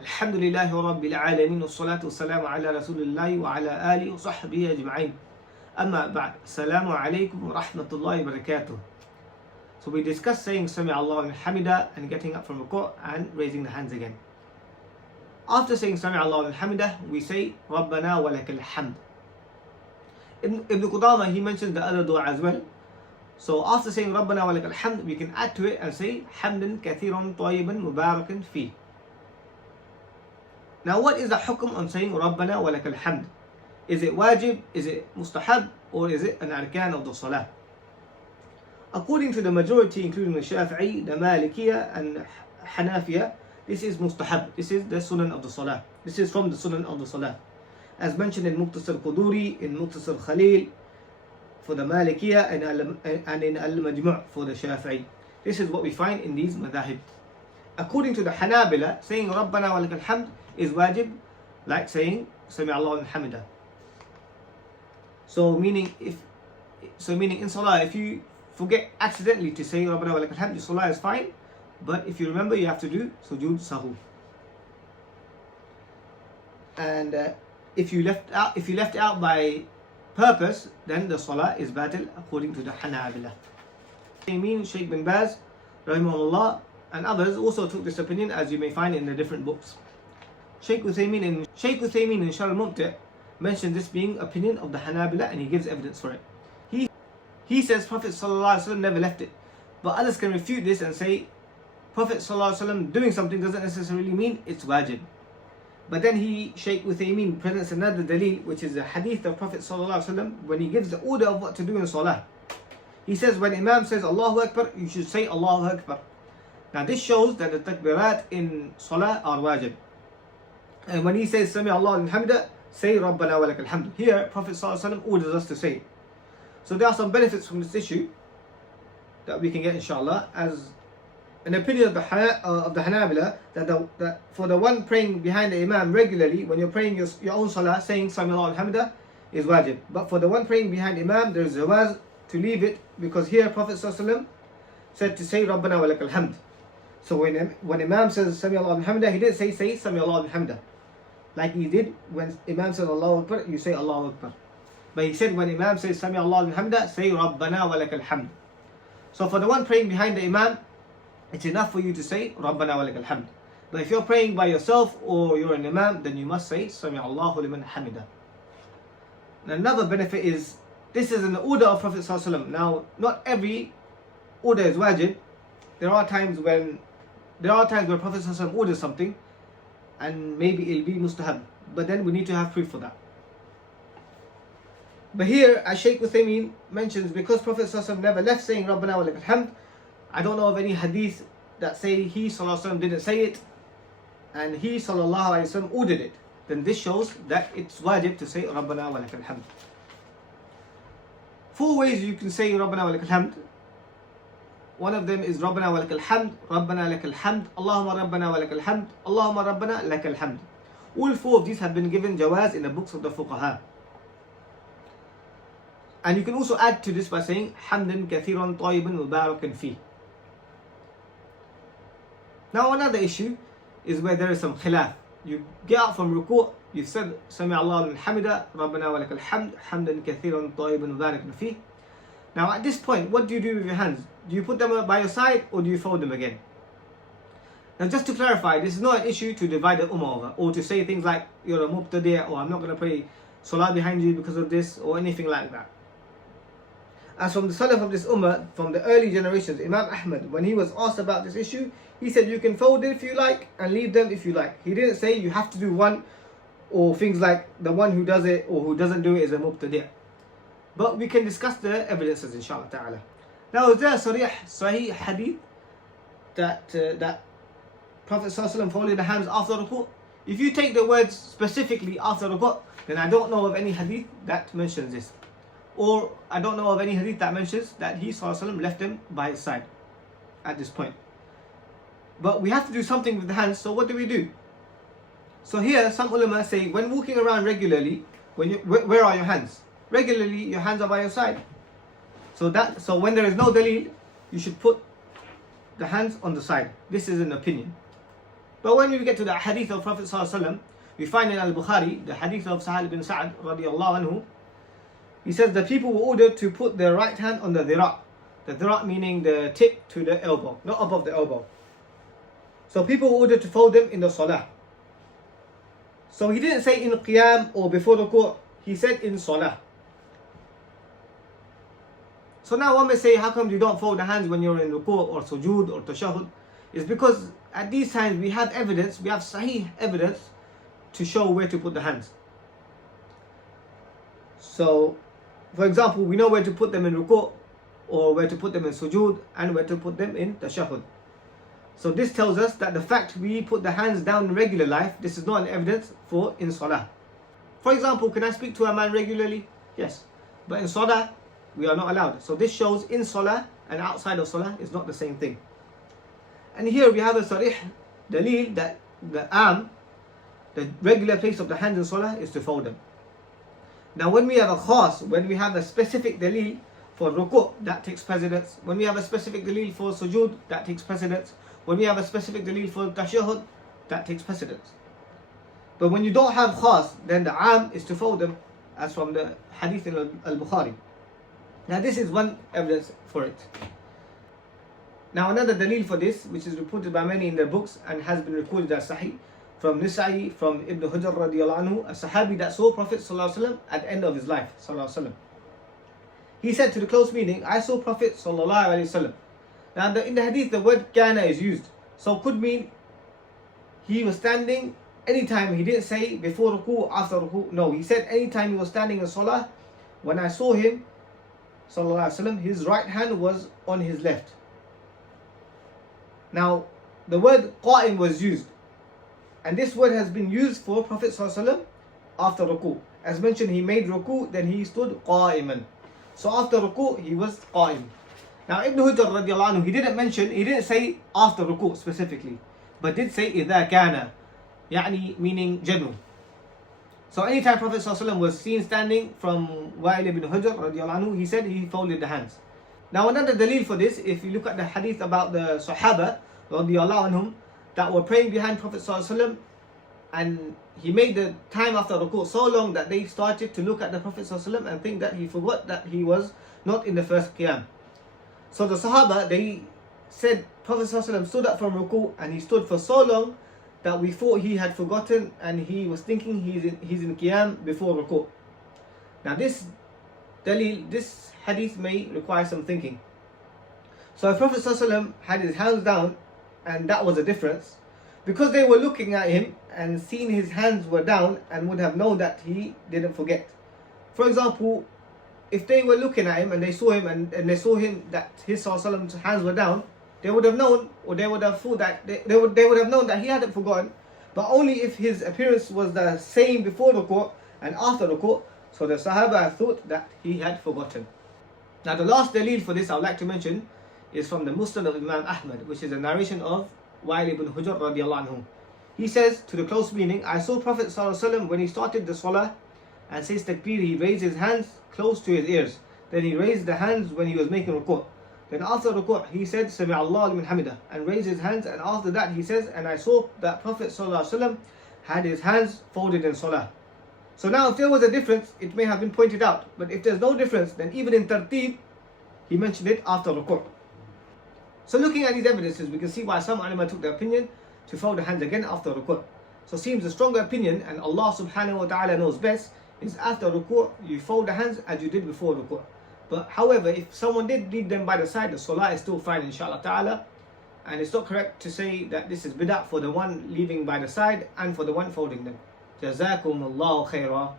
Alhamdulillahi Rabbil Alameen, wassalatu wassalamu ala Rasulillahi wa ala alihi wa sahbihi ajma'in. Amma ba'd. Assalamu alaikum wa rahmatullahi wa barakatuh. So we discussed saying Sami Allahu liman Hamida and getting up from Ruku and raising the hands again. After saying Sami Allahu liman Hamida, we say Rabbanaa Wa Lakal Hamd. Ibn Qudama, he mentioned the other dua as well. So after saying Rabbanaa Wa Lakal Hamd, we can add to it and say Hamdan Kathiran Tayyiban Mubarakan Fi. Now, what is the hukm on saying Rabbanaa Wa Lakal Hamd? Is it wajib, is it mustahab, or is it an arkan of the salah? According to the majority, including the Shafi'i, the Malikiya and Hanafiya, this is mustahab. This is the sunan of the salah. This is from the sunan of the salah. As mentioned in Muqtasar Quduri, in Muqtasar Khalil for the Malikiya and in Al-Majmu' for the Shafi'i. This is what we find in these madhahib. According to the Hanabila, saying Rabbanaa Wa Lakal Hamd is wajib, like saying Sami Allahu liman Hamida. So meaning in salah, if you forget accidentally to say Rabbanaa Wa Lakal Hamd, your salah is fine. But if you remember, you have to do sujood sahu. And if you left it out by purpose, then the salah is batil according to the Hanabila. Shaykh bin Baz, rahimahullah, and others also took this opinion, as you may find in the different books. Shaykh Uthaymin in Sharh al-Mumti' mentioned this being opinion of the Hanabila, and he gives evidence for it. He says Prophet ﷺ never left it, but others can refute this and say Prophet ﷺ doing something doesn't necessarily mean it's wajib. But then Shaykh Uthaymin presents another dalil, which is a hadith of Prophet ﷺ when he gives the order of what to do in salah. He says when Imam says Allahu Akbar, you should say Allahu Akbar. Now this shows that the takbirat in salah are wajib. And when he says Sami Allahu liman Hamida, say Rabbanaa Wa Lakal Hamd. Here Prophet ﷺ orders us to say it. So there are some benefits from this issue that we can get, inshallah, as an opinion of the Hanabila, that for the one praying behind the Imam regularly, when you're praying your own salah, saying Sami Allahu liman Hamida is wajib. But for the one praying behind Imam, there is jawaz to leave it, because here Prophet ﷺ said to say Rabbanaa Wa Lakal Hamd. So when Imam says Sami Allahu liman Hamida, he didn't say Sami Allahu liman Hamida, like he did when Imam says Allahu Akbar, you say Allahu Akbar. But he said when Imam says Sami Allahu liman Hamida, say Rabbanaa Wa Lakal Hamd. So for the one praying behind the Imam, it's enough for you to say Rabbanaa Wa Lakal Hamd. But if you're praying by yourself or you're an Imam, then you must say Sami Allahu liman Hamida. Another benefit is, this is an order of Prophet ﷺ. Now, not every order is wajib. There are times where Prophet ﷺ orders something and maybe it'll be mustahab, but then we need to have proof for that. But here, as Shaykh Uthaymin mentions, because Prophet ﷺ never left saying Rabbanaa Wa Lakal Hamd, I don't know of any hadith that say he ﷺ didn't say it and he ﷺ ordered it. Then this shows that it's wajib to say Rabbanaa Wa Lakal Hamd. 4 ways you can say Rabbanaa Wa Lakal Hamd. One of them is Rabbanaa Wa Lakal Hamd, Rabbanaa Lakal Hamd, Allahumma Rabbanaa Wa Lakal Hamd, Allahumma Rabbanaa Lakal Hamd. All 4 of these have been given jawaz in the books of the fuqaha. And you can also add to this by saying Hamdan Kathiran Tayyiban Mubarakan Fi. Now another issue is where there is some khilaf. You get out from Ruku', you said Sami Allahu liman Hamida, Rabbanaa Wa Lakal Hamd, Hamdan Kathiran Tayyiban Mubarakan Fi. Now at this point, what do you do with your hands? Do you put them by your side or do you fold them again? Now just to clarify, this is not an issue to divide the ummah over, or to say things like you're a mubtadi', or I'm not going to pray salah behind you because of this, or anything like that. As from the salaf of this ummah, from the early generations, Imam Ahmad, when he was asked about this issue, he said you can fold it if you like and leave them if you like. He didn't say you have to do one, or things like the one who does it or who doesn't do it is a mubtadi'. But we can discuss the evidences, inshallah ta'ala. Now, is there a sahih hadith that Prophet ﷺ folded the hands after Ruku'? If you take the words specifically after Ruku', then I don't know of any hadith that mentions this. Or I don't know of any hadith that mentions that he ﷺ left them by his side at this point. But we have to do something with the hands, so what do? So here some ulama say when walking around regularly, where are your hands? Regularly your hands are by your side. So when there is no dalil, you should put the hands on the side. This is an opinion. But when we get to the hadith of Prophet ﷺ, we find in Al-Bukhari, the hadith of Sahal ibn Sa'ad radiallahu anhu, he says the people were ordered to put their right hand on the dhira'. The dhira' meaning the tip to the elbow, not above the elbow. So people were ordered to fold them in the salah. So he didn't say in qiyam or before ruku', he said in salah. So now one may say, how come you don't fold the hands when you're in ruku' or sujood or tashahhud? It's because at these times we have evidence, we have sahih evidence to show where to put the hands. So, for example, we know where to put them in ruku' or where to put them in sujood and where to put them in tashahhud. So this tells us that the fact we put the hands down in regular life, this is not an evidence for in salah. For example, can I speak to a man regularly? Yes. But in salah, we are not allowed. So this shows in salah and outside of salah is not the same thing. And here we have a sarih dalil that the regular place of the hands in salah is to fold them. Now when we have a khas, when we have a specific dalil for ruku', that takes precedence. When we have a specific dalil for sujood, that takes precedence. When we have a specific dalil for tashahhud, that takes precedence. But when you don't have khas, then the am is to fold them, as from the hadith in Al-Bukhari. Now this is one evidence for it. Now another dalil for this, which is reported by many in their books and has been recorded as sahih, from Nisa'i, from Ibn Hujr radiallahu anhu, a sahabi that saw Prophet sallallahu alaihi wasallam at the end of his life sallallahu alaihi wasallam. He said to the close meaning, I saw Prophet sallallahu alaihi wasallam. Now in the hadith the word kana is used, so could mean he was standing anytime. He didn't say before ruku, after ruku. No, he said anytime he was standing in salah, when I saw him sallallahu alaihi wasallam, his right hand was on his left. Now the word qa'im was used, and this word has been used for Prophet ﷺ after ruku. As mentioned, he made ruku, then he stood qa'iman. So after ruku, he was qa'im. Now Ibn Hujr radiallahu anhu, he didn't say after ruku specifically, but did say idha kana, يعني meaning general. So anytime Prophet ﷺ was seen standing from Wa'il ibn Hujr radiallahu anhu, he said he folded the hands. Now another dalil for this, if you look at the hadith about the Sahaba radiallahu anhum that were praying behind Prophet ﷺ, and he made the time after ruku so long that they started to look at the Prophet ﷺ and think that he forgot that he was not in the first qiyam. So the Sahaba, they said Prophet ﷺ stood up from ruku and he stood for so long that we thought he had forgotten and he was thinking he's in qiyam before ruku. Now this dalil, this hadith may require some thinking. So if Prophet ﷺ had his hands down and that was a difference, because they were looking at him and seeing his hands were down and would have known that he didn't forget. For example, if they were looking at him and they saw him and they saw him that his ﷺ's hands were down, they would have known, or they would have thought that they would have known that he hadn't forgotten, but only if his appearance was the same before ruku' and after ruku'. So the Sahaba thought that he had forgotten. Now the last dalil for this I would like to mention is from the Musnad of Imam Ahmad, which is a narration of Wa'il ibn Hujr radiallahu anhu. He says, to the close meaning, I saw Prophet ﷺ when he started the salah and says takbir, he raised his hands close to his ears. Then he raised the hands when he was making ruku'. Then after ruku' he said Sami Allah liman hamidah and raised his hands, and after that he says, and I saw that Prophet ﷺ had his hands folded in salah. So now if there was a difference, it may have been pointed out, but if there's no difference, then even in tartib he mentioned it after ruku'. So looking at these evidences, we can see why some ulama took the opinion to fold the hands again after ruku'. So it seems the stronger opinion, and Allah subhanahu wa ta'ala knows best, is after ruku' you fold the hands as you did before ruku'. But however, if someone did lead them by the side, the salah is still fine inshallah ta'ala. And it's not correct to say that this is bid'ah for the one leaving by the side and for the one folding them. Jazakumullahu khairah.